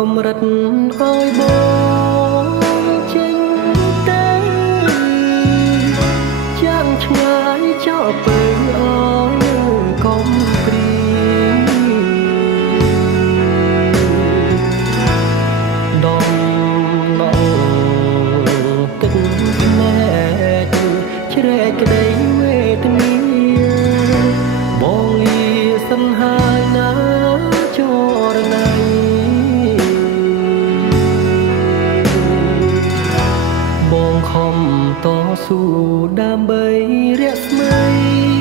កុំរិតឲ្យបងចេញទៅចាំងឆ្ងាយចោលពើអើយកុំព្រីដំណងទឹកភ្នែកជ្រែកក្តីវេទនាបងលាសង្ហាណាចរណៃបងខំតស៊ូដើម្បីរស្មី